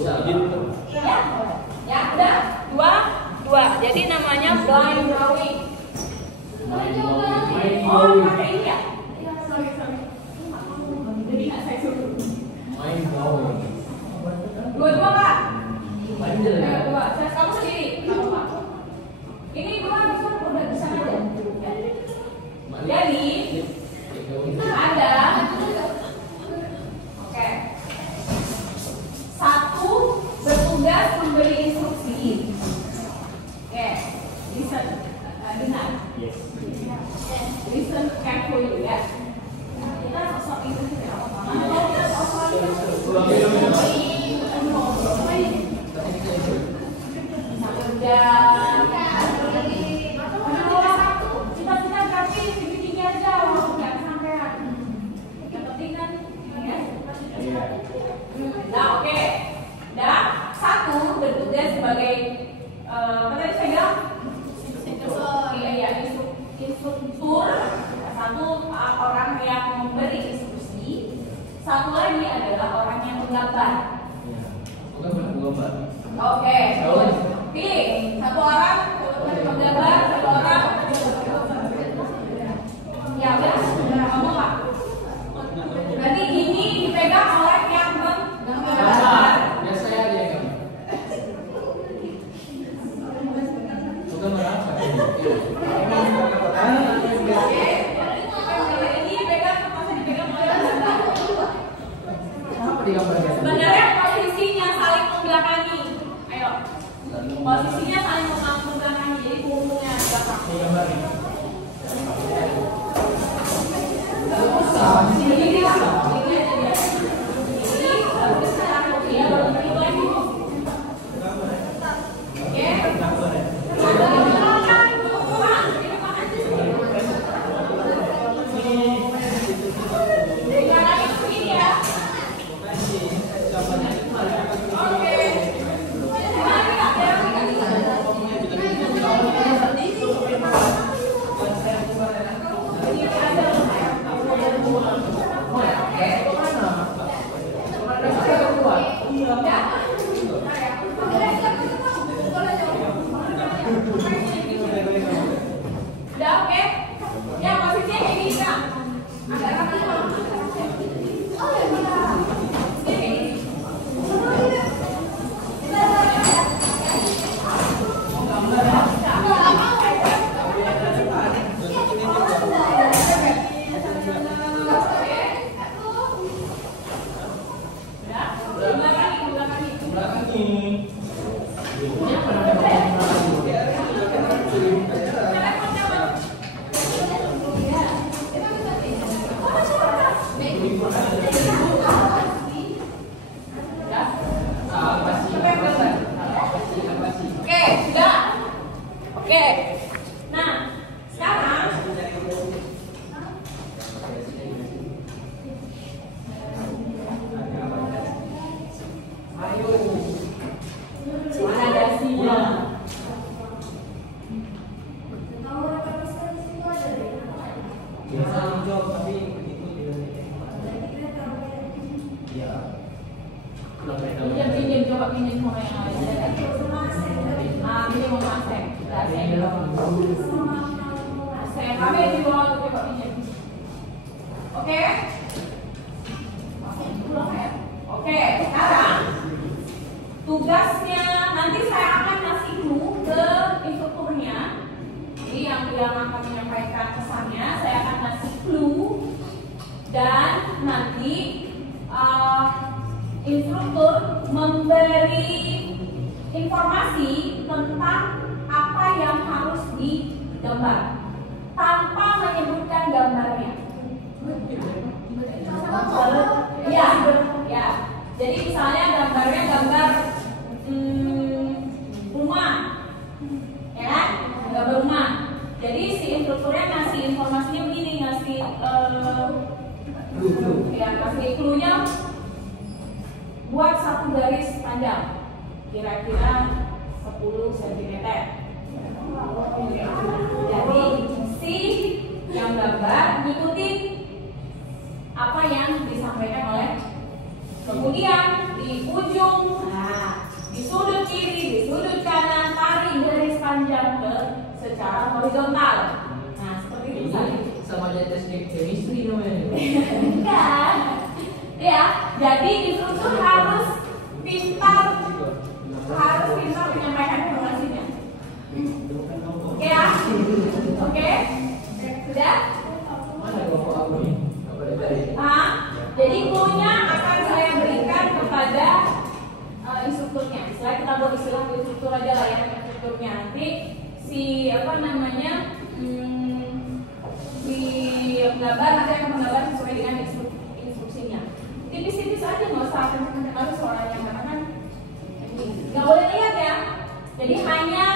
Ya, ya udah dua. Jadi namanya blind drawing. Oh, pakai ini ya? Sorry. Jadi nggak saya suruh. Mind blowing. Dua Kak. Dua. Kamu sendiri. Ini udah bisa aja. Jadi ada. Oke. Satu bertugas memberi instruksi. Oke. Listen. Dengar. Yes. Listen carefully ya. Kita sosok itu tidak Nah, oke. Dan satu bertugas sebagai apa tadi saya bilang? Instruktur. Satu orang yang memberi instruksi. Satu lagi adalah orang yang menggambar. Oke. Pilih satu orang menggambar, satu orang. Ya udah, ngomong Pak. Berarti ini dipegang oleh yang menggambar. Ya saya aja yang Sebenarnya posisinya saling membelakangi. Ayo. Posisinya saling membelakangi. Jadi punggungnya di belakang. Ini udah oke? Ya posisinya kayak gini Kak. Agak rapi. Oke. Nah, sekarang ayo. Mana dasinya? Pinjam coba pinjam sama yang lain. Ini mau masek. Saya kami di bawah coba pinjam. Oke? Oke, sekarang tugasnya nanti saya akan kasih clue ke instrukturnya. Jadi yang akan menyampaikan pesannya, saya akan kasih clue dan nanti instruktur memberi informasi tentang apa yang harus digambar tanpa menyebutkan gambarnya. Ya. Jadi misalnya gambarnya gambar rumah, ya kan? Gambar rumah. Jadi si instrukturnya ngasih informasinya begini, ngasih clue-nya buat satu garis panjang kira-kira 10 cm. Jadi si yang gambar ngikutin apa yang disampaikan oleh, kemudian di ujung Ya, jadi instruktur harus pintar menyampaikan informasinya. Oke ya? Oke? Sudah? Jadi clue-nya akan saya berikan kepada instrukturnya. Setelah kita buat istilah instruktur aja lah ya, instrukturnya nanti si si penggambar nanti akan menggambar sesuai dengan instruksinya. Tipis-tipis aja, nggak usah harus suaranya karena kan nggak boleh lihat ya. Jadi hanya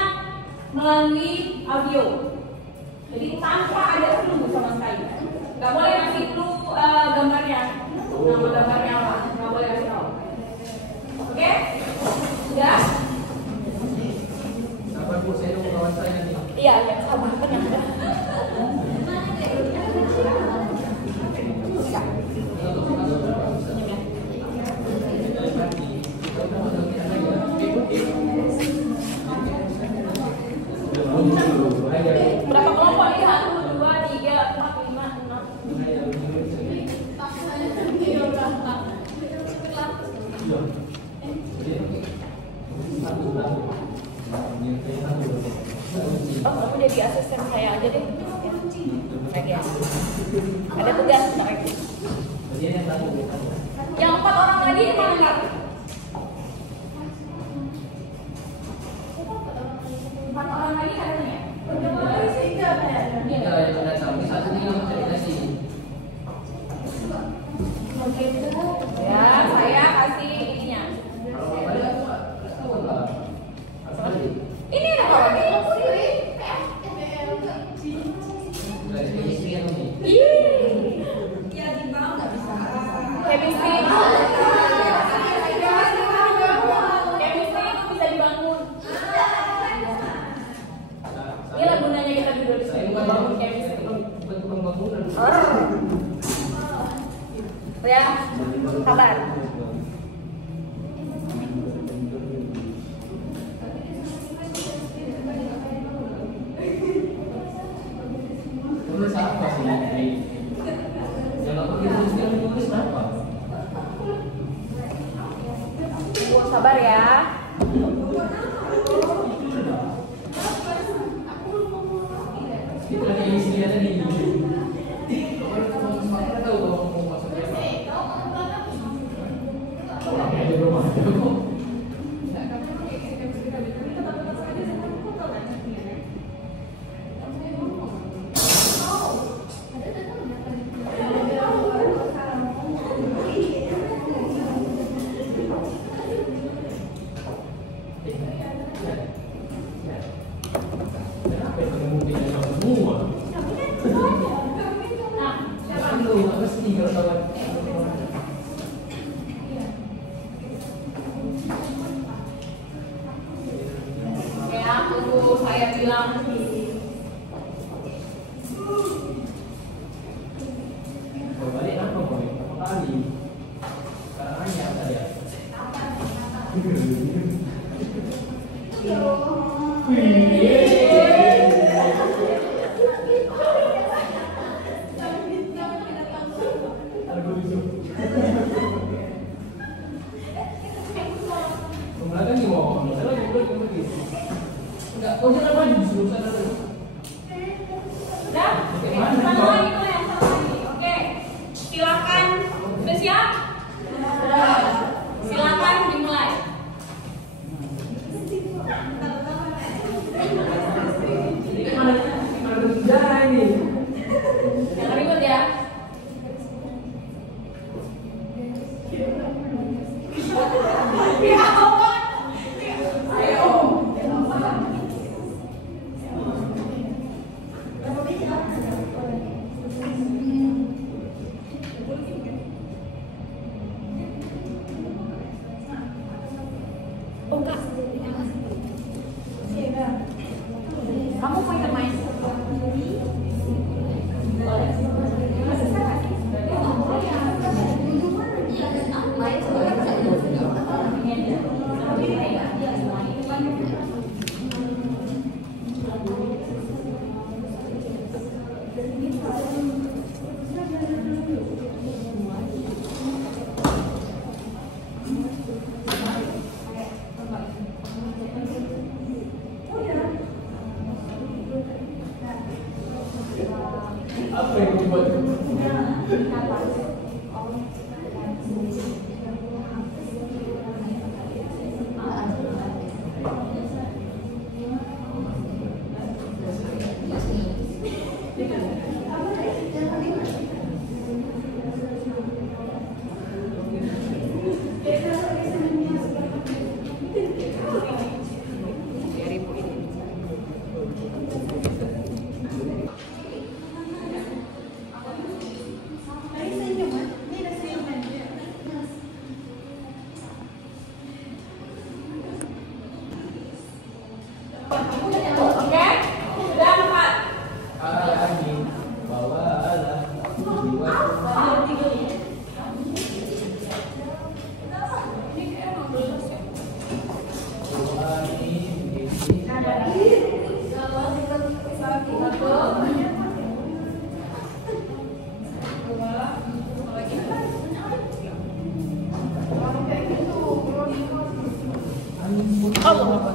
melalui audio. Jadi tanpa ada clue sama sekali. Nggak boleh ngasih clue gambarnya, nama gambarnya apa, nggak boleh kasih tahu. Oke? Sudah? Sabar Bu, saya mau kawan saya nih. Iya, sabar, tenang. Berapa kelompok ini? 1, 2, 3, 4, 5, 6. Kamu jadi asisten saya aja deh. Ya. Ada tugas lagi. Yang 4 orang lagi di mana nggak? 4 orang lagi katanya ya? Ya, saya kasih ininya. Ini ada apa? Chemistry itu bisa dibangun. Inilah gunanya kita duduk di sini, membangun chemistry. Ya, sabar. Sabar ya. Saya bilang Balik apa boy? Apa kali? Sekarang ya tadi ya. Kemana nih mau? Saya lagi pergi. Enggak, kau jangan maju di sebelah sana dulu. Udah? Sama lagi tuh yang satu lagi. Oke. Silakan. Sudah siap? Sudah. Silakan dimulai. Gimana berbicara ini? Jangan ribut ya. Kamu mau main? Boleh. Oke, sudah 4. Angin bawalah jiwa. Allah.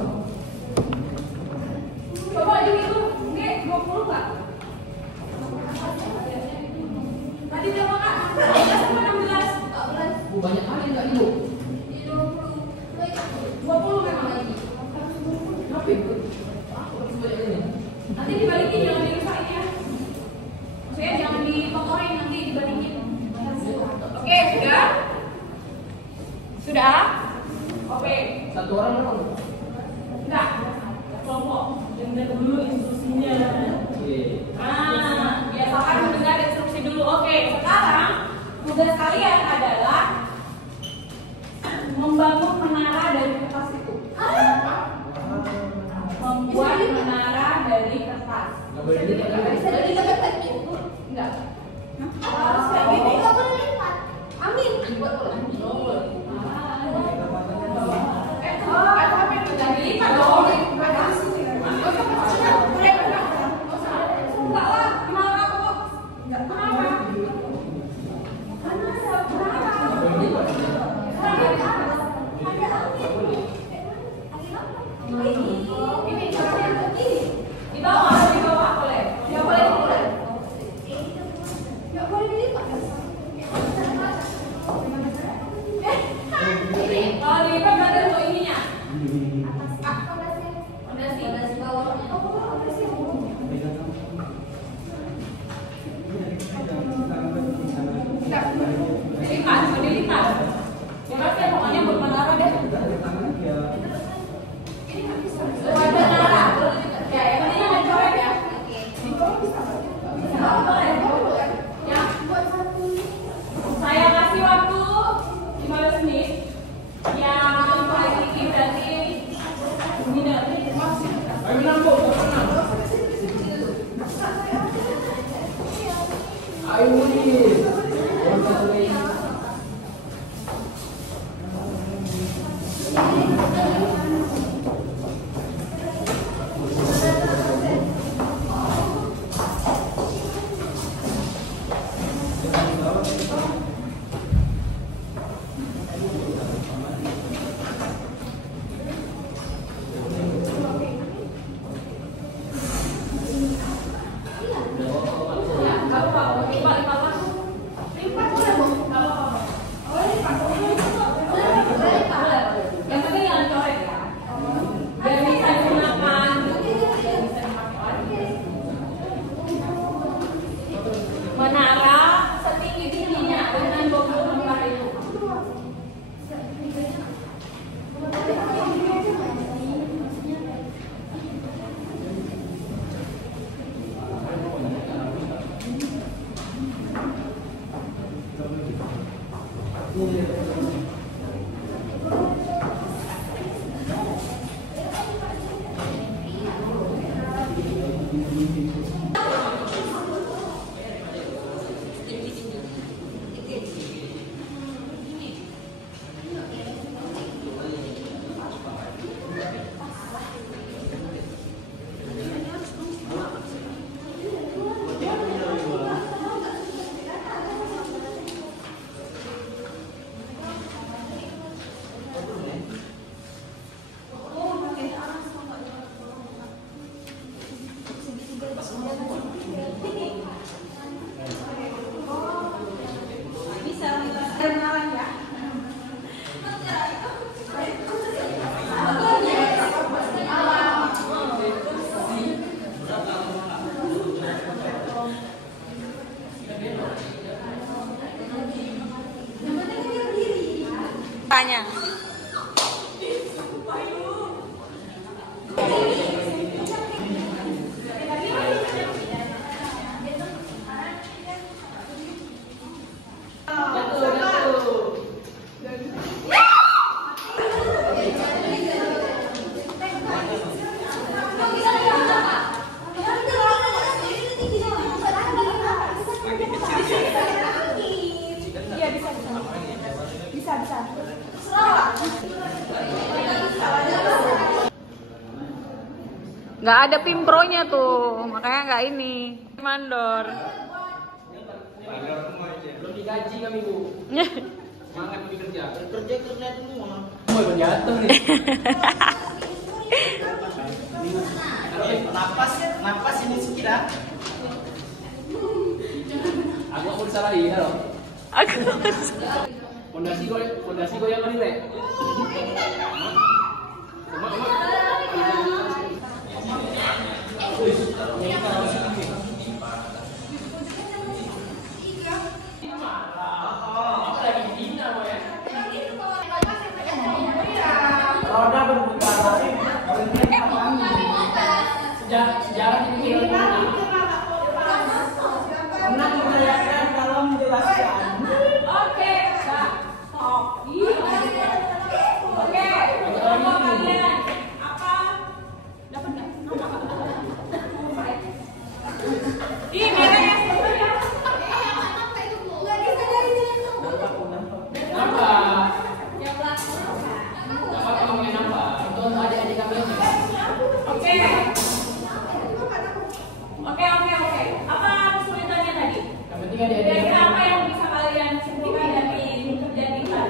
Coba dihitung, ini 20 nggak? Tadi berapa kak? 15 sama 16? Banyak kali nggak ibu? 20 memang lagi. Tapi Nanti dibalikin, jangan dirusakin ya. Maksudnya jangan dikotorin, nanti dibalikin. Oke, sudah? Sudah? Oke. satu orang berapa? Enggak. Kelompok. Dengar dulu instruksinya. Biasakan mendengar instruksi dulu. Oke, sekarang tugas kalian adalah membangun menara dari kertas itu. Membuat menara dari kertas. Nggak boleh lipat. Enggak. Harus kayak gini. Amin. Jangan dilipat dong. Enggak lah, gimana aku? Kenapa? Ini caranya di bawah boleh. Nggak boleh. Nggak boleh dilipat. Kalau dilipat berarti untuk ininya. Fondasi bawahnya. Dilipat. Ya pokoknya buat menara deh. Ada menara. Ya, yang penting jangan coret ya. Ya. Saya kasih waktu 15 menit. Yang paling tinggi berarti minum. Ayo menampung, ayo nih. Yang penting jangan coret ya. Nggak ada Pimpronya tuh, makanya nggak ini. Mandor. Belum digaji kami Bu. Semangat pergi kerja. Kerja semua. Oh, jatuh nih. Napas ini sekitar. Aku mau disalahin loh. Aku Fondasi goyang kan ini. Roda berputar. Sejarah ini Pernah menanyakan kalau menjelaskan. Oke, Kak. Stop. Oke, kelompok kalian apa? Dapat nggak? Ih, merah ya, sebenarnya. Nampak. Yang belakang. Apa kamu yang nampak? Itu untuk adik-adik kami aja. Oke. Oke. Apa kesulitannya tadi? Yang penting adik-adik Kira-kira kami. apa yang bisa kalian sebutkan dari kerjaan kita?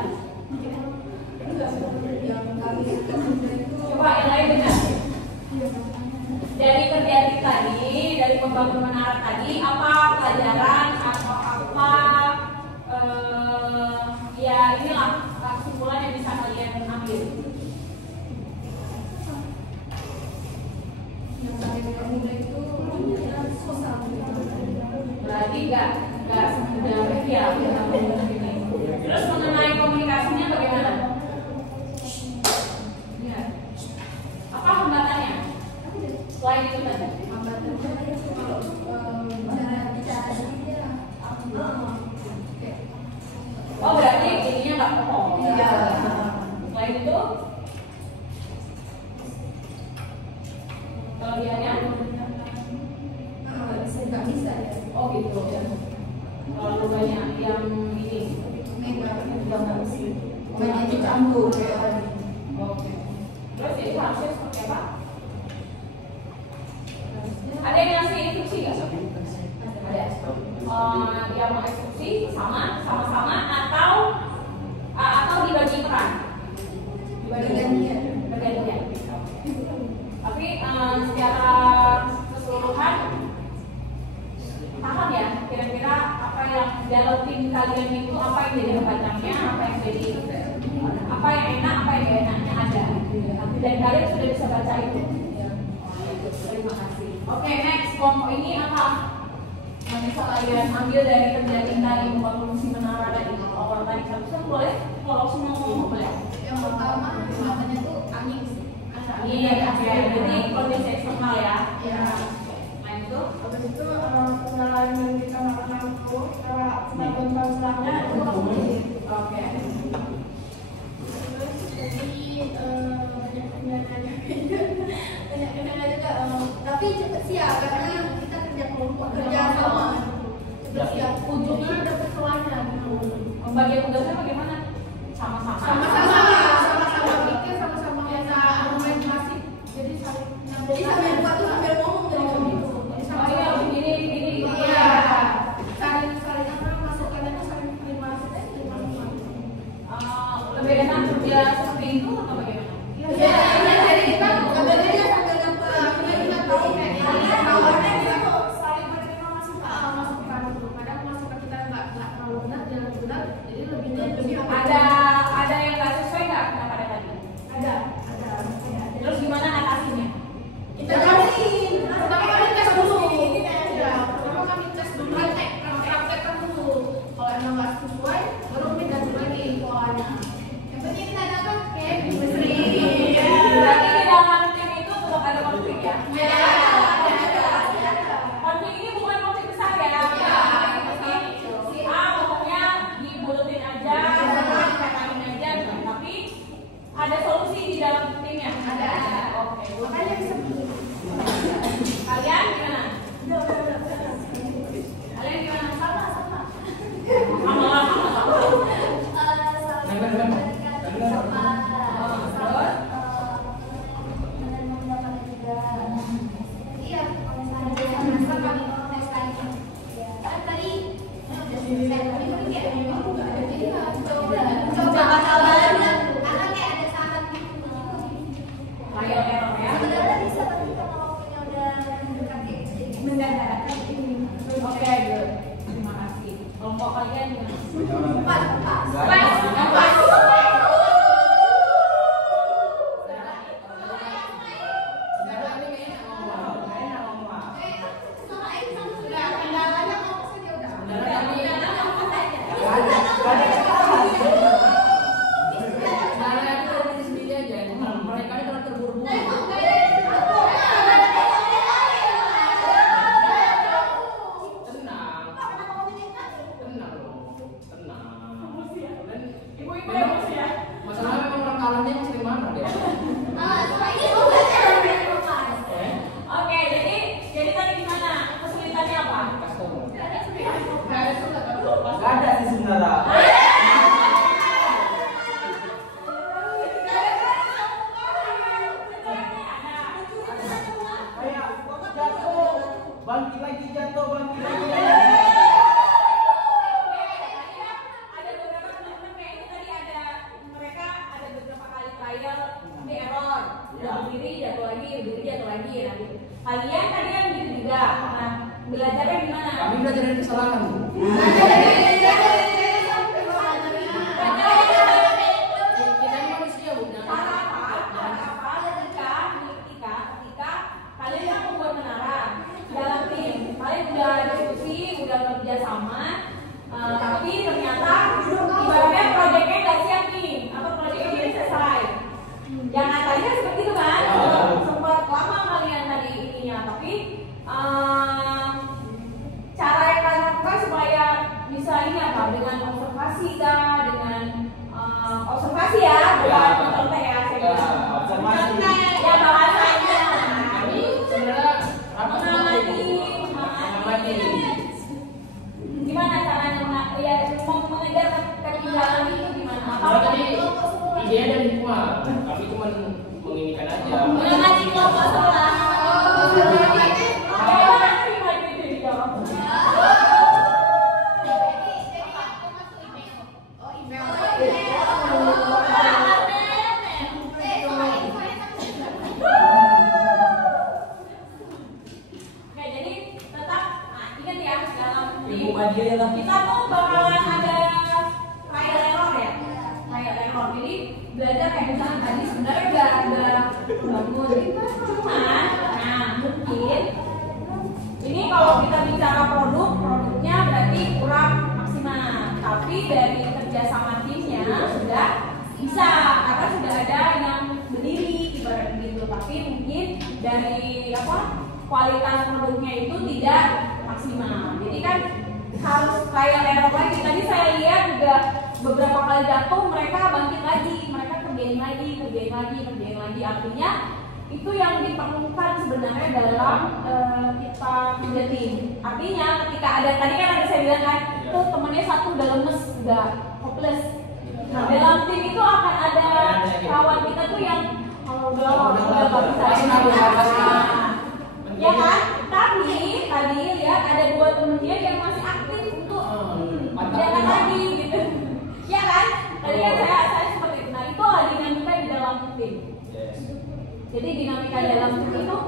Coba yang lain dengar. Dari kerjaan kita tadi, dari membangun menara tadi, apa pelajaran atau apa ya inilah kesimpulan yang bisa kalian ambil. Berarti nggak semudah ya. Terus mengenai komunikasinya bagaimana? Apa hambatannya? Selain itu tadi. Oh berarti jadinya nggak pokok. Selain itu, kelebihannya? Oh gitu ya. Kalau banyak yang ini, banyak dicampur ya. Oke. Terus itu harusnya seperti apa? Ada yang ngasih instruksi nggak? Ada. Yang mau instruksi sama-sama atau dibagi peran? Bergantian. Tapi secara keseluruhan paham ya kira-kira apa yang dalam tim kalian itu apa yang jadi hambatan-nya, apa yang enak, apa yang gak enaknya ada. Dan kalian sudah bisa baca itu. Terima kasih. Oke, next kelompok ini apa yang bisa kalian ambil dari kerjaan kita yang membangun si menara tadi? Kalau tadi satu boleh, kalau semua boleh. Yang pertama namanya tuh angin. Iya, jadi kondisi eksternal ya. Iya. Lain itu, Habis itu kesalahan yang kita lakukan itu sebagian tahun itu komunikasi. oke. Terus jadi banyak kendala juga. Tapi cepet siap karena kita kerja kelompok, kerja sama. Cepet siap. Ujungnya ada kesalahan. Pembagian tugasnya bagaimana? Sama-sama. Sama-sama mikir, sama-sama bisa argumentasi. Jadi saling Jadi sambil buat tuh sambil ngomong dari kami. Oh iya, begini. Iya. Saling apa masukan itu saling terima terima. Lebih enak kerja seperti itu atau bagaimana? Iya, jadi kita sambil kerja sambil dapat kita tahu kayak Awalnya kita tuh saling menerima masukan dulu. Kadang masukan kita nggak terlalu benar, jangan benar. Jadi lebih Ada yang nggak sesuai nggak pada tadi? ada. Terus gimana atasinya? kita jelasin. Pertama kami tes dulu. Pertama kami tes dulu. Praktekkan dulu. Kalau emang nggak sesuai, baru kita lagi polanya. Yang penting kita dapat kayak Chemistry. Berarti di dalam tim itu tetap ada konflik ya? Konflik ini bukan konflik besar ya? Si A ngomongnya dibulutin aja, katakan aja, tapi ada solusi di dalam timnya? Ada. Oke. Makanya bisa Kalian gimana? Kalian gimana? Sama. trial error ya. Sebenarnya bisa tapi kalau waktunya udah mendekati jadi Mendadak ini. Oke, good. Terima kasih. Kelompok kalian gimana? pas. Pas. Oke, jadi tadi gimana? Kesulitannya apa? Gak ada sih sebenarnya. Kayak jatuh, bangkit lagi jatuh, bangkit lagi. Ada beberapa teman-teman kayaknya tadi ada mereka ada beberapa kali trial tapi error. Ya. Berdiri jatuh lagi. Nah, kalian tadi kan gitu juga. Nah, belajarnya gimana? Kami belajar dari kesalahan. Kita ini manusia, Bu. Cara apa? Ketika kalian kan membuat menara dalam tim, kalian udah diskusi, udah kerja sama, tapi ternyata ibaratnya proyeknya nggak siap nih, atau proyeknya belum selesai. Yang tadinya seperti itu kan, sempat lama kalian tadi ininya, tapi cara yang kalian lakukan supaya bisa ini apa? Dengan observasi kah? Dengan observasi ya, bukan contoh ya. Observasi. Ya bahasanya. Kami sebenarnya rapat Mengamati. Gimana caranya mengejar ketinggalan itu gimana? Kalau tadi idenya dari Hikmah, kami cuma menginginkan aja. Mengamati kelompok sebelah. Oke, jadi tetap ingat ya dalam Ilmu kajian ya lah. kita tuh bakalan ada trial error ya, trial error. Jadi belajar kayak misalnya tadi sebenarnya udah bangun, cuman nah mungkin ini kalau kita bicara produknya berarti kurang maksimal. Tapi dari kerjasama timnya sudah bisa karena sudah ada yang berdiri ibarat begitu. Tapi mungkin dari kualitas produknya itu tidak maksimal. Jadi kan harus trial error lagi. Tadi saya lihat juga beberapa kali jatuh mereka bangkit lagi, mereka kerjain lagi. Artinya itu yang diperlukan sebenarnya dalam kita kerja tim. Artinya ketika ada tadi kan ada saya bilang kan, tuh temennya satu udah lemes, udah hopeless. Nah dalam tim itu akan ada kawan kita tuh yang udah nggak bisa. Ya kan? Tapi tadi lihat ada dua temen dia yang masih aktif untuk jangan lagi gitu. Ya kan? Tadi kan saya seperti itu. Nah itulah dinamika di dalam tim. Jadi dinamika dalam tim itu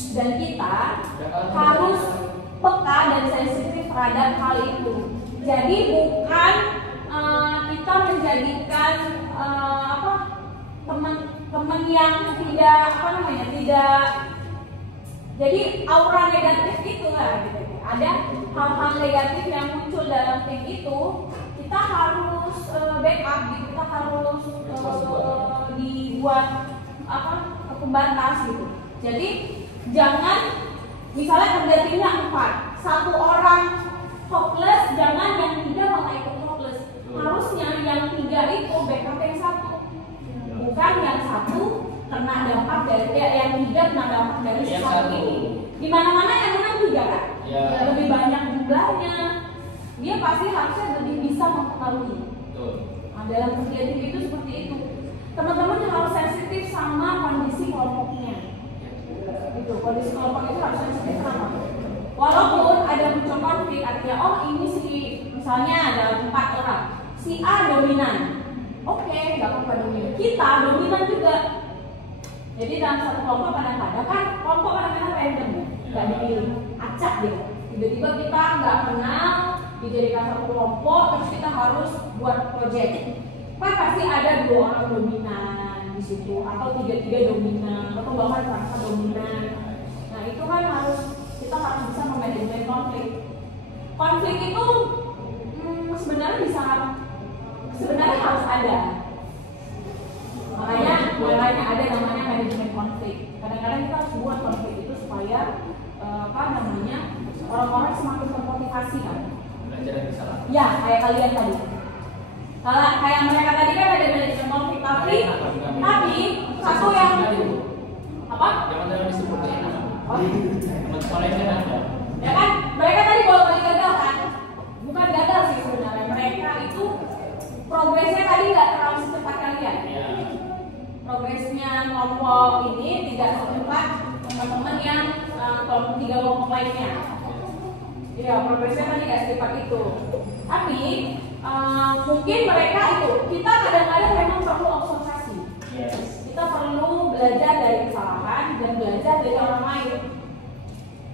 dan kita harus peka dan sensitif terhadap hal itu. Jadi bukan kita menjadikan teman-teman yang tidak jadi aura negatif gitu lah gitu. Ada hal-hal negatif yang muncul dalam tim itu kita harus backup gitu, kita harus dibuat pembatas gitu. Jadi jangan misalnya kerja timnya 4, satu orang hopeless, jangan yang 3 malah ikut hopeless. Harusnya yang 3 itu backup yang 1, bukan yang 1 kena dampak dari yang 3 kena dampak dari yang satu ini. Di mana-mana yang menang 3 kan? Ya. Lebih banyak jumlahnya, dia pasti harusnya lebih bisa mempengaruhi. Nah, dalam kerja tim itu seperti itu. Teman-teman harus sensitif sama kondisi kelompoknya. Itu kondisi kelompok itu harus sensitif sama. Walaupun ada muncul konflik, artinya ini sih misalnya ada 4 orang, si A dominan. Oke, nggak apa-apa dominan. Kita dominan juga. Jadi dalam satu kelompok kadang-kadang kan kelompok kadang-kadang random, nggak dipilih, acak deh. Tiba-tiba kita nggak kenal, dijadikan satu kelompok, terus kita harus buat project. Kan pasti ada 2 orang dominan di situ, atau 3 dominan, atau bahkan merasa dominan. Nah itu kan kita harus bisa memanajemen konflik. Konflik itu sebenarnya harus ada. Makanya ada namanya manajemen konflik. Kadang-kadang kita harus buat konflik itu supaya orang-orang semakin termotivasi kan. Belajar dari salah. Ya, kayak kalian tadi. Kalau kayak mereka tadi kan ada manajemen konflik, tapi satu yang apa? Jangan terlalu disebutnya. Oh. Teman-teman ada. Ya kan, mereka tadi bolak-balik gagal kan? Bukan gagal sih sebenarnya. Mereka itu progresnya tadi nggak terlalu secepat kalian. Ya. Progresnya kelompok ini tidak secepat teman-teman yang kelompok 3 kelompok lainnya. Ya, progresnya tadi nggak secepat itu. Tapi mungkin mereka itu kita kadang-kadang memang perlu observasi. Yes. Kita perlu belajar dari kesalahan dan belajar dari orang lain.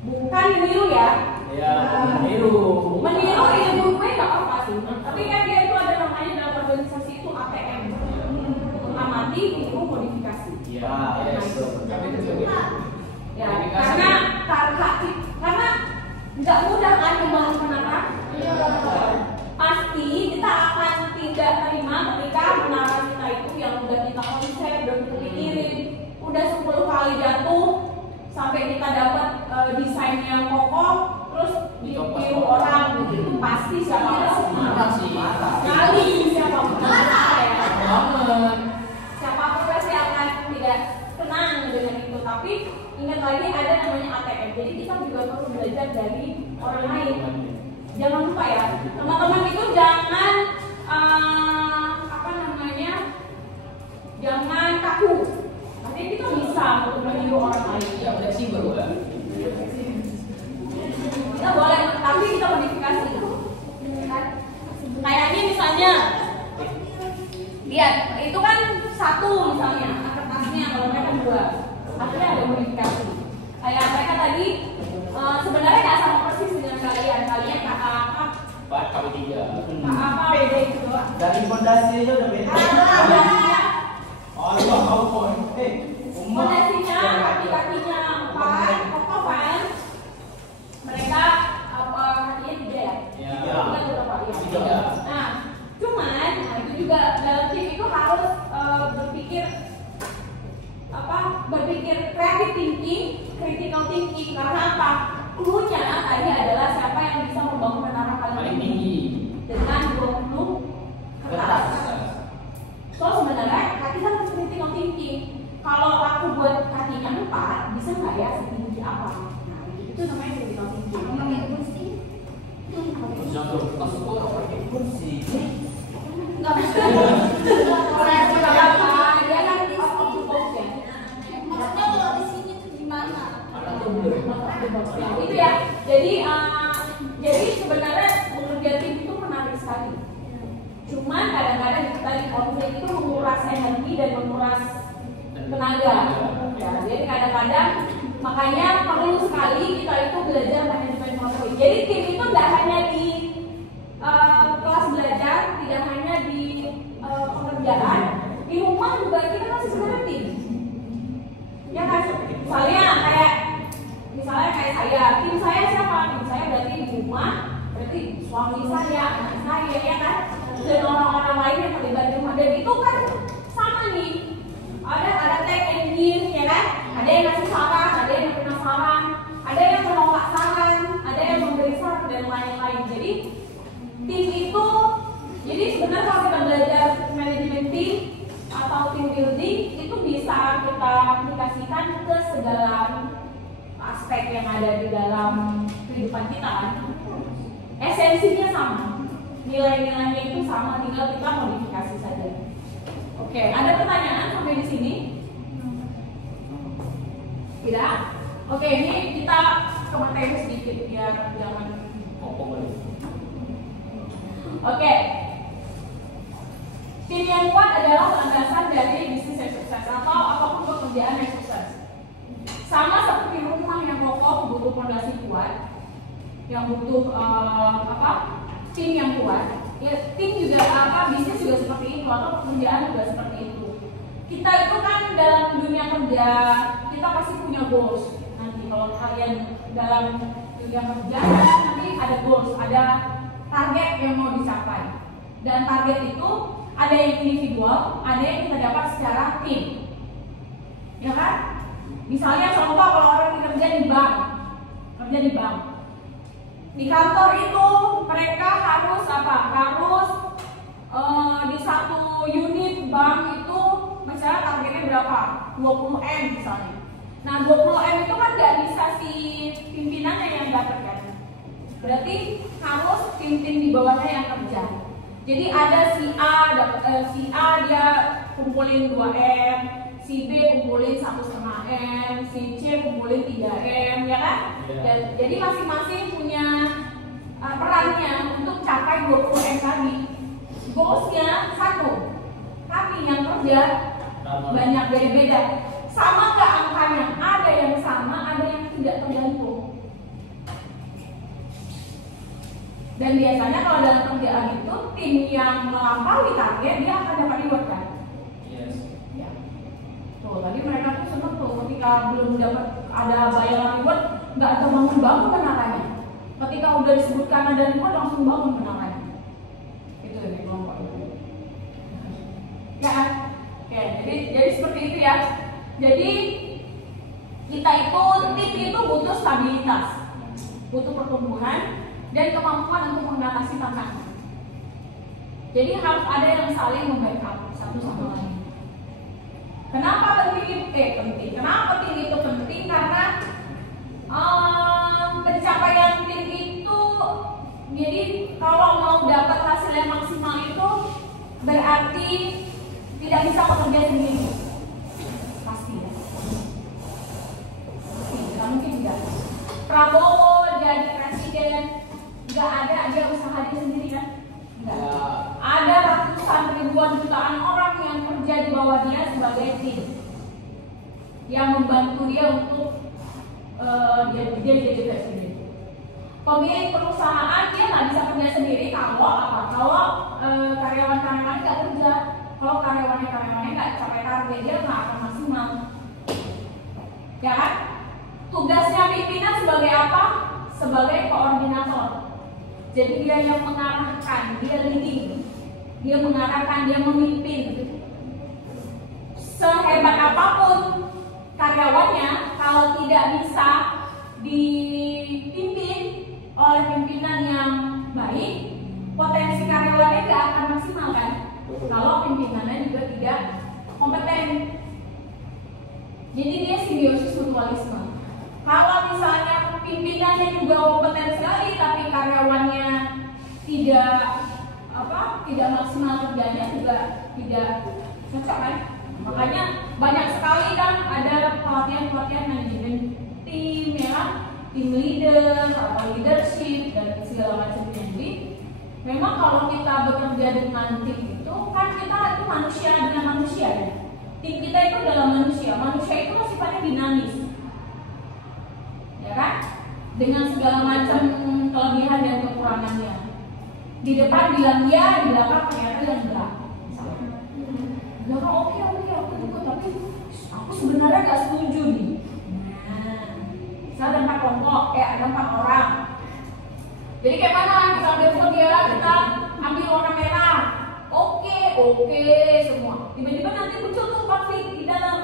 Bukan meniru ya. Ya, meniru. Meniru ilmu gue nggak apa sih. Tapi kan dia itu ada namanya dalam organisasi itu ATM. Amati, tiru, modifikasi. Ya, yes. Tapi itu juga. Ya, karena nggak mudah kan membangun menara. Pasti kita akan tidak terima ketika menara kita itu yang udah kita konsep, udah kita pikirin, udah 10 kali jatuh sampai kita dapat desainnya kokoh, terus ditiru orang gitu. Pasti siapa Marah sih. sekali siapa marah ya. Banget. Siapapun pasti akan tidak tenang dengan itu. Tapi ingat lagi ada namanya ATM. Jadi kita juga perlu belajar dari orang lain. Jangan lupa ya, teman-teman itu jangan jangan kaku. Nanti kita bisa untuk meniru orang lain. Ya, fleksibel kan. Kita boleh, tapi kita modifikasi. Kayak ini misalnya, lihat itu kan 1 misalnya kertasnya, kalau mereka 2, akhirnya ada modifikasi. Kayak mereka tadi sebenarnya nggak sama persis dengan kalian kakak apa? Kami 3. Kakak apa beda itu doang. Dari fondasi aja udah beda. Fondasinya, Oh, lu tahu kok. fondasinya kaki-kakinya 4, kokoh kan? Mereka apa kakinya 3 ya? Ya. Tiga berapa? Ya. 3. Nah, cuman itu juga dalam tim itu harus berpikir creative thinking, critical thinking. Karena apa? Cluenya tadi adalah siapa yang bisa membangun menara paling tinggi dengan 20 kertas. So sebenarnya kita harus critical thinking. Kalau aku buat kakinya 4, bisa nggak ya setinggi apa? Nah, itu namanya critical thinking. Pakai kursi. Jangan masuk ke pakai kursi. Nggak bisa. Nggak apa-apa. Dia kan oke. Maksudnya kalau di sini tuh gimana? Ya, itu ya. Jadi sebenarnya bekerja tim itu menarik sekali. Cuman kadang-kadang kita di konflik itu menguras energi dan menguras tenaga. Ya, jadi kadang-kadang makanya perlu sekali kita itu belajar manajemen konflik. Jadi tim itu tidak hanya di kelas belajar, tidak hanya di pekerjaan, di rumah juga kita masih sebenarnya tim. Ya kan? Misalnya kayak saya, tim saya siapa? Tim saya berarti di rumah, berarti suami saya, anak saya, ya kan? Dan orang-orang lain yang terlibat di rumah. Dan itu kan sama nih. Ada tag engine, ya kan? Ada yang ngasih saran, ada yang pernah saran, ada yang menolak saran, ada yang memberi saran dan lain-lain. Jadi tim itu, jadi sebenarnya kalau kita belajar manajemen tim atau team building itu bisa kita aplikasikan ke segala aspek yang ada di dalam kehidupan kita kan. Esensinya sama, nilai-nilainya itu sama, tinggal kita modifikasi saja. Oke, ada pertanyaan sampai di sini? Tidak? Oke, ini kita ke materi sedikit biar jangan. Oke, Tim yang kuat adalah landasan dari bisnis yang sukses atau apapun pekerjaan yang sukses. Sama seperti rumah yang kokoh butuh fondasi kuat, yang butuh tim yang kuat. Ya, tim juga bisnis juga seperti itu atau pekerjaan juga seperti itu. Kita itu kan dalam dunia kerja kita pasti punya goals. Nanti kalau kalian dalam dunia kerja nanti ada goals, ada target yang mau dicapai. Dan target itu ada yang individual, ada yang kita dapat secara tim. Ya kan? Misalnya contoh kalau orang kerja di bank. Di kantor itu mereka harus Harus di satu unit bank itu misalnya targetnya berapa? 20M misalnya. Nah 20M itu kan nggak bisa si pimpinannya yang dapat kan? Berarti harus tim-tim di bawahnya yang kerja. Jadi ada si A dia kumpulin 2M, si B kumpulin 1,5M, si C kumpulin 3M, ya kan? Yeah. Jadi masing-masing punya perannya untuk capai 20M tadi. Goalsnya satu, kami yang kerja banyak beda-beda. Sama nggak angkanya? Ada yang sama, ada yang tidak tergantung. Dan biasanya kalau dalam kerjaan itu tim yang melampaui target dia akan dapat reward kan? Yes. Ya. Tuh tadi mereka tuh seneng tuh ketika belum dapat ada bayaran reward nggak ada bangun menaranya. Ketika udah disebutkan ada reward langsung bangun menaranya. Itu dari kelompok itu. Ya kan? Oke, jadi seperti itu ya. Jadi kita itu tim itu butuh stabilitas, butuh pertumbuhan dan kemampuan untuk mengatasi tantangan. Jadi harus ada yang saling membackup satu sama lain. Kenapa penting? Kenapa tim itu penting? Karena pencapaian tim itu, jadi kalau mau dapat hasil yang maksimal itu berarti tidak bisa bekerja sendiri. Pasti ya. Tidak mungkin tidak. Prabowo jadi presiden, nggak ada aja usaha dia sendiri kan? Nggak. Ada ratusan ribuan jutaan orang yang kerja di bawah dia sebagai tim yang membantu dia untuk dia jadi presiden. Pemilik perusahaan dia nggak bisa kerja sendiri kalau karyawan-karyawan nggak kerja. Kalau karyawannya nggak capai target dia nggak akan maksimal. Ya kan? Tugasnya pimpinan sebagai apa? Sebagai koordinator. Jadi dia yang mengarahkan, dia leading, dia mengarahkan, dia memimpin. Sehebat apapun karyawannya, kalau tidak bisa dipimpin oleh pimpinan yang baik, potensi karyawannya tidak akan maksimal kan? Kalau pimpinannya juga tidak kompeten. Jadi dia simbiosis mutualisme. Kalau misalnya pimpinannya juga kompeten sekali, tapi karyawannya tidak maksimal kerjanya juga tidak cocok kan? Makanya banyak sekali kan ada pelatihan manajemen tim, ya kan? Tim leader atau leadership dan segala macamnya. Jadi memang kalau kita bekerja dengan tim itu kan kita itu manusia dengan manusia ya. Tim kita itu adalah manusia. Manusia itu sifatnya dinamis. Ya kan? Dengan segala macam kelebihan dan kekurangannya. Di depan bilang ya, di belakang ternyata yang enggak. Belakang oke, aku juga, tapi aku sebenarnya nggak setuju nih. Nah, saya ada 4 kelompok, ada 4 orang. Jadi kayak mana? Misalnya besok kita ambil warna merah. Oke semua. Tiba-tiba nanti muncul tuh konflik di dalam.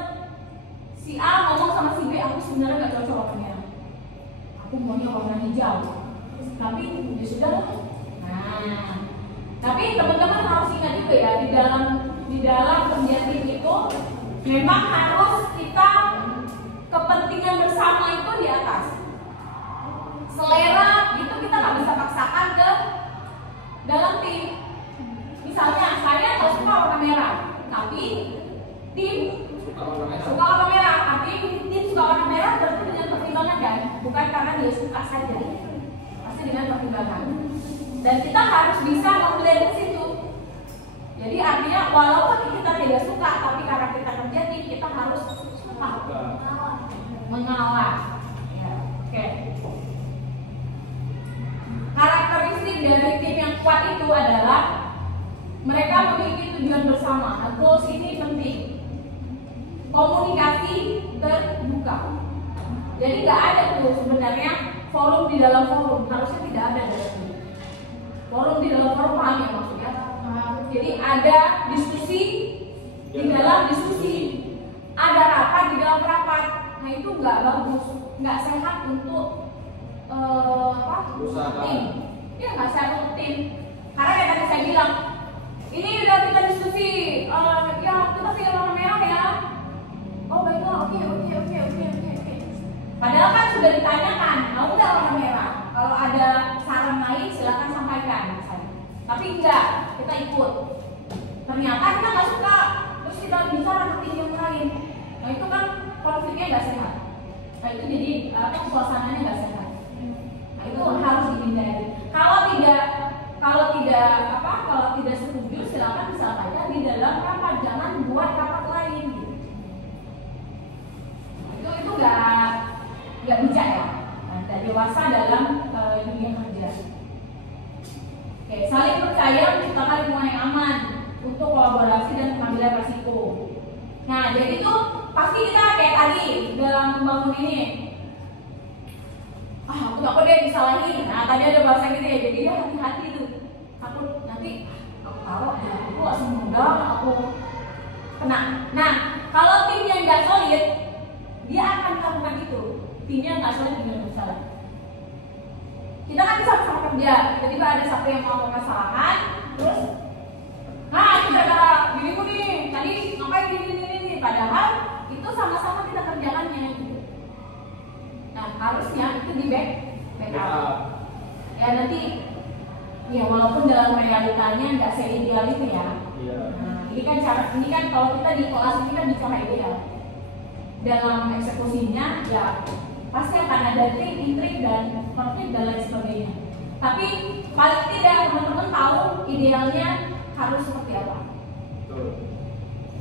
Si A ngomong sama si B, aku sebenarnya nggak cocok warna merah. Aku maunya warna hijau. Tapi ya sudah. Nah, tapi teman-teman harus ingat juga ya di dalam kerja tim itu memang harus kita kepentingan bersama itu di atas. Selera itu kita nggak bisa paksakan ke dalam tim. Misalnya saya nggak suka warna merah, tapi tim suka warna merah. Artinya tim suka warna merah berarti dengan pertimbangan kan, bukan karena dia suka saja, pasti dengan pertimbangan. Dan kita harus bisa memilih ke situ. Jadi artinya walaupun kita tidak suka, tapi karena kita kerja tim, kita harus mengalah. Ya, oke. Karakteristik dari tim yang kuat itu adalah mereka memiliki tujuan bersama. Nah, goals ini penting. Komunikasi terbuka. Jadi nggak ada tuh sebenarnya forum di dalam forum, harusnya tidak ada dalam ini. Forum di dalam forum paham ya maksudnya? Jadi ada diskusi di dalam diskusi, ada rapat di dalam rapat. Nah itu nggak bagus, nggak sehat untuk tim. Ya nggak sehat untuk tim. Karena kayak tadi saya bilang, ini udah kita diskusi, ya kita pilih warna merah ya. Oh baiklah, oke. Padahal kan sudah ditanyakan, mau nggak warna merah? Kalau ada saran lain silakan sampaikan. Tapi enggak, kita ikut. Ternyata kita nggak suka, terus kita bicara ke tim yang lain. Nah itu kan konfliknya nggak sehat. Nah itu jadi suasananya nggak sehat. Nah itu harus dihindari. Kalau tidak setuju silakan disampaikan di dalam rapat, jangan buat rapat lain. Gitu. Itu nggak bijak ya. Nah, dewasa dalam dunia kerja. Oke, saling percaya menciptakan lingkungan yang aman untuk kolaborasi dan pengambilan resiko. Nah, jadi itu pasti kita kayak tadi dalam membangun ini. Aku takut dia disalahin. Nah, tadi ada bahasa gitu ya. Jadi dia hati-hati tuh. Aku nanti aku taruh ya, aku langsung mudah, aku kena. Nah, kalau tim yang nggak solid, dia akan melakukan itu. Timnya nggak solid dengan misalnya. Kita kan sama-sama kerja, tiba-tiba ada satu yang melakukan kesalahan, terus, nah itu gara-gara dirimu nih, tadi ngapain ini, padahal itu sama-sama kita kerjakannya. Gitu. Nah harusnya itu di backup. Ya nanti, ya walaupun dalam realitanya nggak seideal itu ya. Nah, ini kan kalau kita di kelas ini kan bicara ideal. Dalam eksekusinya ya pasti akan ada trik dan konflik dan lain sebagainya. Tapi paling tidak teman-teman tahu idealnya harus seperti apa. Betul.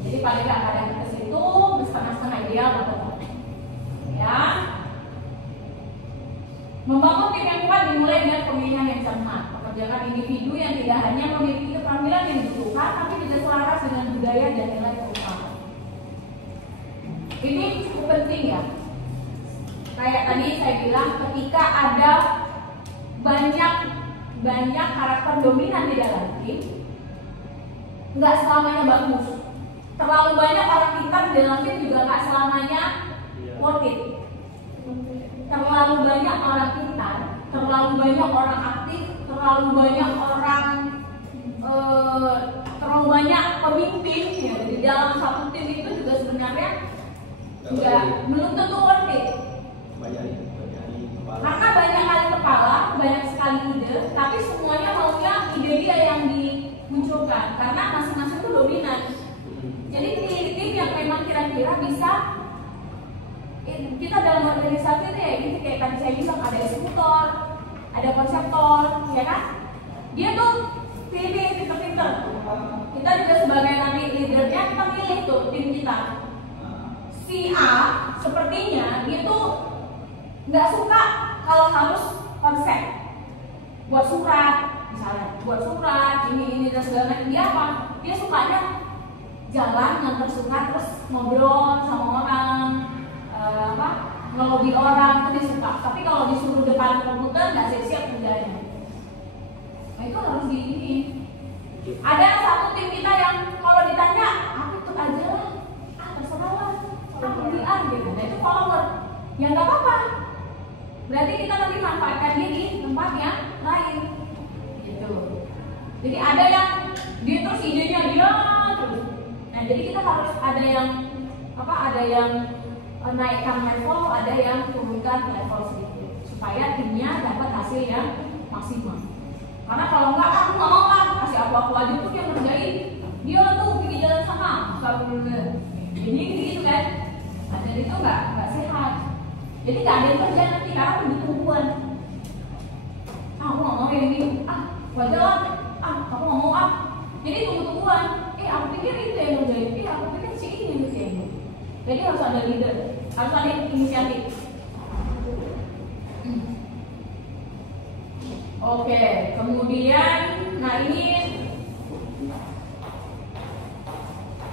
Jadi paling nggak ada ke situ setengah-setengah ideal atau apa. Ya. Membangun tim yang kuat dimulai dengan pemilihan yang cermat. Pekerjakan individu yang tidak hanya memiliki keterampilan yang dibutuhkan, tapi juga selaras dengan budaya dan nilai perusahaan. Ini cukup penting ya. Kayak tadi saya bilang, ketika ada banyak karakter dominan di dalam tim, nggak selamanya bagus. Terlalu banyak orang pintar di dalam tim juga nggak selamanya worth it. Terlalu banyak orang pintar, terlalu banyak orang aktif, terlalu banyak pemimpin ya, di dalam satu tim itu juga sebenarnya belum tentu worth it. Karena banyak kali kepala, banyak sekali ide, tapi semuanya maunya ide dia yang dimunculkan karena masing-masing itu dominan. Jadi pilih tim yang memang kira-kira bisa. Kita dalam organisasi itu ya, gitu kayak tadi saya bilang ada eksekutor, ada konseptor, ya kan? Dia tuh pilih pinter-pinter. Kita juga sebagai nanti leadernya kita pilih tuh tim kita. Si A sepertinya dia tuh nggak suka kalau harus konsep, buat surat, misalnya, buat surat ini dan segala macam. Dia apa? Dia sukanya jalan ngantar surat terus ngobrol sama orang. Ngelobi orang itu dia suka, tapi kalau disuruh depan komputer nggak siap-siap kerjanya. Nah itu harus di ini. Ada satu tim kita yang kalau ditanya, aku ikut aja lah, terserah lah, aku biar gitu. Nah itu follower, ya nggak apa-apa. Berarti kita nanti manfaatkan dia di tempat yang lain, gitu. Jadi ada yang dia terus idenya dia terus. Nah jadi kita harus ada yang naikkan level, ada yang turunkan level sedikit supaya timnya dapat hasil yang maksimal. Karena kalau enggak, aku nggak mau lah kasih aku aja tuh yang ngerjain, dia tuh pergi jalan sama, ini gitu kan. Nah jadi itu nggak sehat. Jadi nggak ada yang kerja nanti karena tunggu-tungguan. Aku nggak mau yang ini, wajar lah, aku nggak mau Jadi tunggu-tungguan, aku pikir itu yang menjadi, aku pikir si ini yang menjadi. Jadi harus ada leader, harus ada inisiatif. Oke, kemudian, nah ini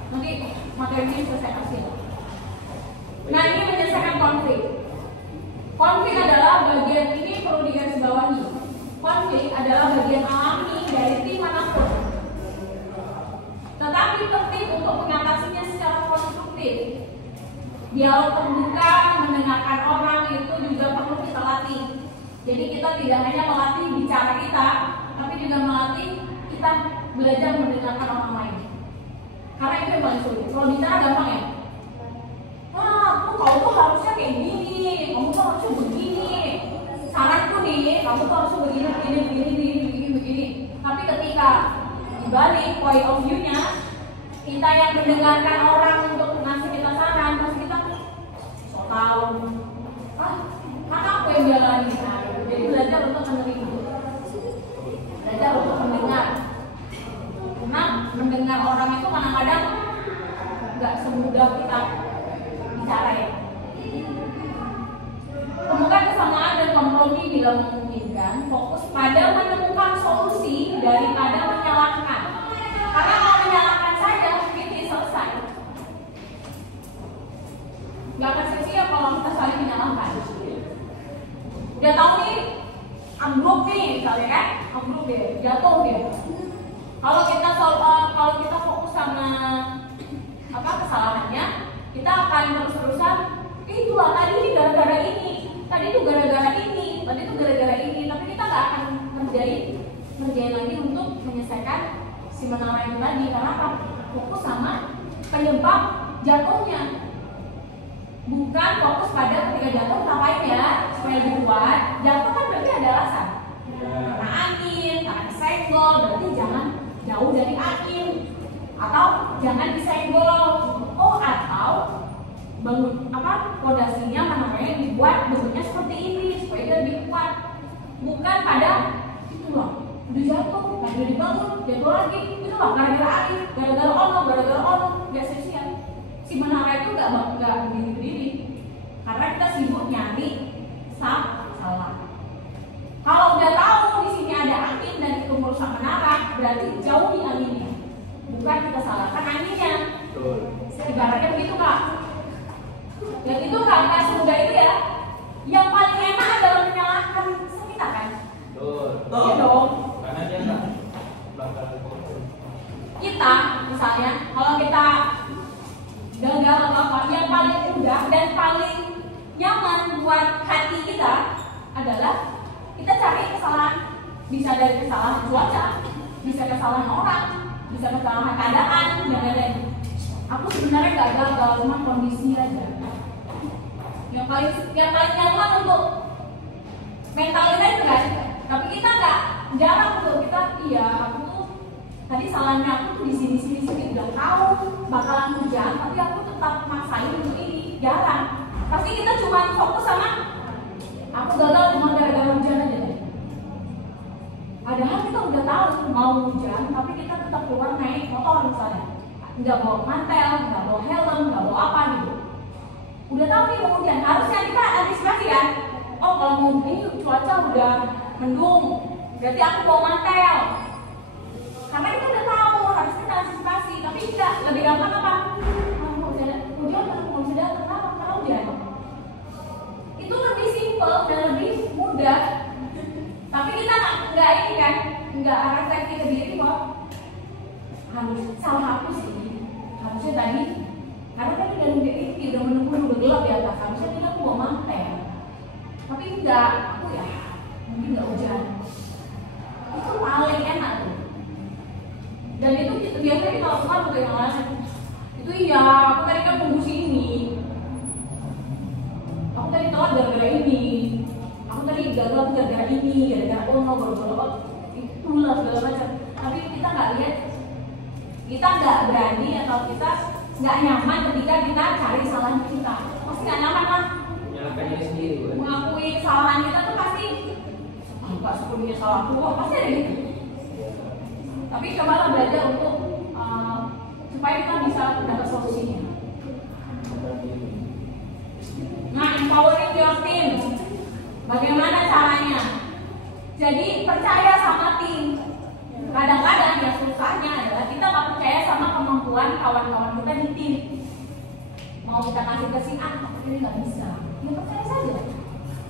nanti materinya selesai kasih. Nah ini menyelesaikan konflik. Konflik adalah bagian ini perlu digarisbawahi. Konflik adalah bagian alami dari tim manapun. Tetapi penting untuk mengatasinya secara konstruktif. Dialog terbuka, mendengarkan orang itu juga perlu kita latih. Jadi kita tidak hanya melatih bicara kita, tapi juga melatih kita belajar mendengarkan orang lain. Karena itu yang paling sulit. Kalau bicara gampang ya. Wah, kamu tuh harusnya kayak gini, kamu tuh harusnya begini. Saranku nih, kamu tuh harusnya begini. Tapi ketika dibalik point of view-nya, kita yang mendengarkan orang untuk ngasih kita saran, pasti kita so tau. Kan aku yang jalanin. Jadi belajar untuk menerima, belajar untuk mendengar. Karena mendengar orang itu kadang-kadang nggak semudah kita bicara ya. Temukan kesamaan dan kompromi bila memungkinkan. Fokus pada menemukan solusi daripada menyalahkan. Karena kalau menyalahkan saja ini selesai. Nggak akan sia-sia kalau kita saling menyalahkan. Dia tahu nih, ambruk nih, misalnya kan, ambruk dia, jatuh dia. Kalau kita fokus sama kesalahannya, kita akan terus-terusan. Itulah tadi ini gara-gara ini, tadi itu gara-gara ini, tadi itu gara-gara ini. Tapi kita nggak akan ngerjain lagi untuk menyelesaikan si menara itu tadi. Karena apa? Fokus sama penyebab jatuhnya. Bukan fokus pada ketika jatuh ngapain ya supaya lebih kuat. Jatuh kan berarti ada alasan. Karena angin, karena disenggol, berarti jangan jauh dari angin. Atau jangan disenggol. Atau bangun fondasinya menaranya dibuat bentuknya seperti ini supaya dia lebih kuat. Bukan pada itu loh, udah jatuh, udah dibangun, jatuh lagi. Itu loh gara-gara angin, gara-gara ono, nggak sia-sia. Si menara itu nggak berdiri, karena kita sibuk nyari salah. Kalau udah tahu di sini ada angin dan itu merusak menara, berarti jauhi anginnya, bukan kita salahkan anginnya. Ibaratnya begitu kak. Dan itu nggak semudah itu ya. Yang paling enak adalah menyalahkan kita kan. Iya dong. Karena dia nggak kita misalnya kalau kita gagal atau apa, yang paling mudah dan paling nyaman buat hati kita adalah kita cari kesalahan. Bisa dari kesalahan cuaca, bisa kesalahan orang, bisa kesalahan keadaan, dan lain-lain. Aku sebenarnya nggak gagal, cuma kondisi aja. Yang paling nyaman untuk mentalnya itu kan. Tapi kita nggak jarang tuh aku tuh tadi salahnya aku tuh di sini udah tahu bakalan hujan, tapi aku tetap maksain untuk ini. Jarang. Pasti kita cuma fokus sama aku gagal cuma gara-gara hujan aja deh. Padahal kita udah tahu mau hujan, tapi kita tetap keluar naik motor misalnya, nggak bawa mantel, nggak bawa helm, nggak bawa apa gitu. Udah tahu nih mau hujan, harusnya kita antisipasi kan. Kalau mau ini cuaca udah mendung, berarti aku bawa mantel. Karena kita udah tahu harus kita antisipasi, tapi enggak, lebih gampang apa? Hujan aku mau bisa datang, kenapa? Karena hujan. Itu lebih simpel dan lebih mudah. Tapi kita nggak ini kan, nggak refleksi ke diri kok. Harus salah aku sih, harusnya tadi. Karena tadi udah menunggu udah gelap di atas, harusnya kita aku bawa mantel. Tapi enggak, aku ya mungkin nggak hujan. Itu paling enak tuh. Dan itu biasanya kita lakukan untuk yang lain. Itu iya, aku tadi kan tunggu sini. Aku tadi telat gara-gara ini. Aku tadi gagal gara-gara ini, gara-gara gara-gara itulah segala macam. Tapi kita nggak lihat, kita nggak berani atau kita nggak nyaman ketika kita cari kesalahan kita. Pasti nggak nyaman lah. menyalahkan diri sendiri. Mengakui kesalahan kita tuh pasti nggak sepenuhnya salah aku, pasti ada gitu. Tapi cobalah belajar untuk supaya kita bisa dapat solusinya. Nah, empowering your team. Bagaimana caranya? Jadi percaya sama tim. Kadang-kadang yang susahnya adalah kita nggak percaya sama kemampuan kawan-kawan kita di tim. Mau kita kasih ke si A, ini nggak bisa. Ya percaya saja.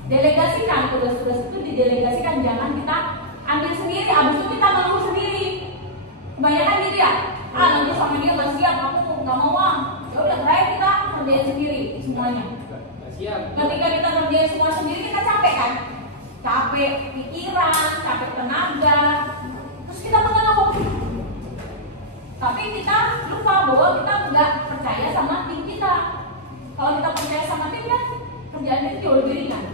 Delegasikan tugas-tugas itu didelegasikan, jangan kita ambil sendiri, abis itu kita mengeluh sendiri. Kebanyakan gitu ya. Nanti sama dia nggak siap, aku nggak mau uang. Ya udah, terakhir kita kerjain sendiri semuanya. Ketika kita kerjain semua sendiri, kita capek kan? Capek pikiran, capek tenaga, terus kita mengeluh. Tapi kita lupa bahwa kita nggak percaya sama tim kita. Kalau kita percaya sama tim kan, kerjaan itu jauh lebih ringan.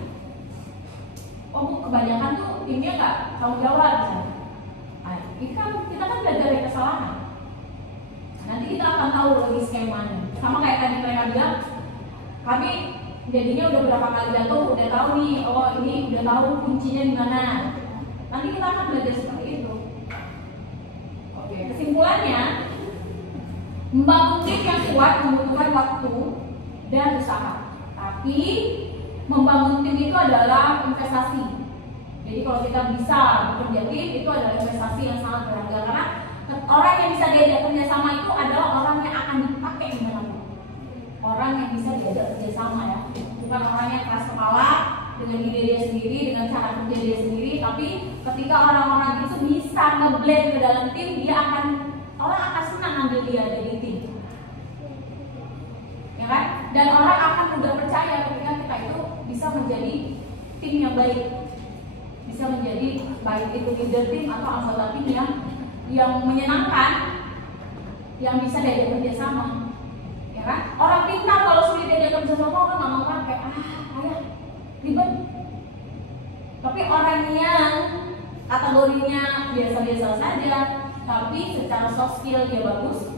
Oh, kebanyakan tuh timnya nggak tanggung jawab misalnya. Nah, kita kan belajar dari kesalahan. Nanti kita akan tahu lagi skemanya. Sama kayak tadi mereka bilang, kami jadinya udah berapa kali jatuh, udah tahu nih, oh ini udah tahu kuncinya di mana. Nanti kita akan belajar seperti itu. Oke, kesimpulannya, membangun tim yang kuat membutuhkan waktu dan usaha. Tapi membangun tim itu adalah investasi. Jadi kalau kita bisa bekerja tim, itu adalah investasi yang sangat berharga. Karena orang yang bisa diajak kerja sama itu adalah orang yang akan dipakai di mana-mana. Orang yang bisa diajak kerja sama ya, bukan orang yang keras kepala dengan ide dia sendiri, dengan cara kerja dia sendiri. Tapi ketika orang-orang itu bisa nge-blend ke dalam tim, orang akan senang ambil dia dari tim. Ya kan? Dan orang akan mudah percaya ketika kita itu bisa menjadi tim yang baik, bisa menjadi baik itu leader tim atau anggota tim yang menyenangkan, yang bisa diajak kerja sama. Ya kan? Orang pintar kalau sulit diajak kerja sama kan nggak mau kan, kayak ayah ribet. Tapi orang yang kategorinya biasa-biasa saja, tapi secara soft skill dia bagus,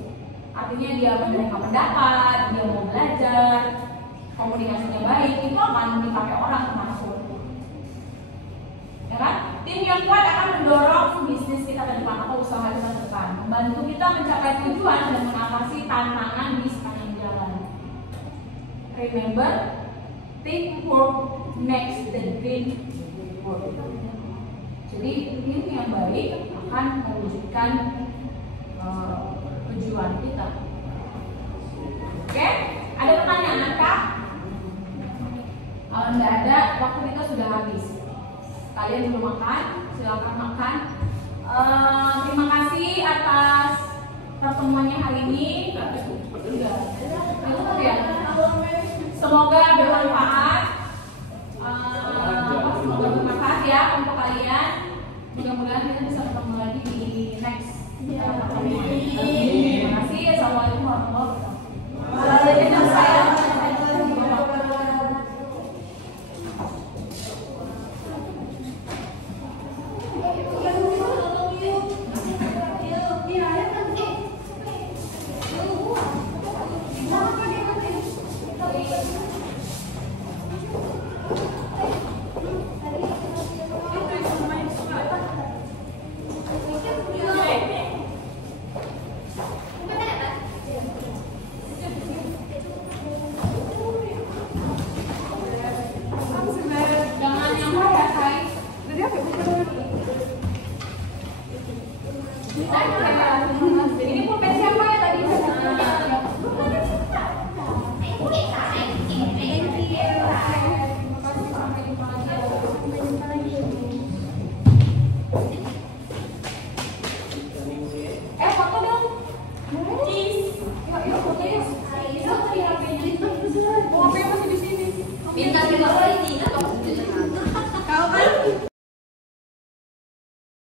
artinya dia menerima pendapat, dia mau belajar, komunikasinya baik, itu akan dipakai orang termasuk. Ya kan? Tim yang kuat akan mendorong bisnis kita ke depan atau usaha kita ke depan, membantu kita mencapai tujuan dan mengatasi tantangan di sepanjang jalan. Remember, teamwork makes the dream work. Jadi tim yang baik akan mewujudkan tujuan kita. Oke, ada pertanyaan kah? Kalau nggak ada, waktu kita sudah habis. Kalian belum makan, silakan makan. Terima kasih atas pertemuannya hari ini. Semoga bermanfaat. Semoga bermanfaat ya untuk kalian. Mudah-mudahan kita bisa ketemu lagi di next pertemuan.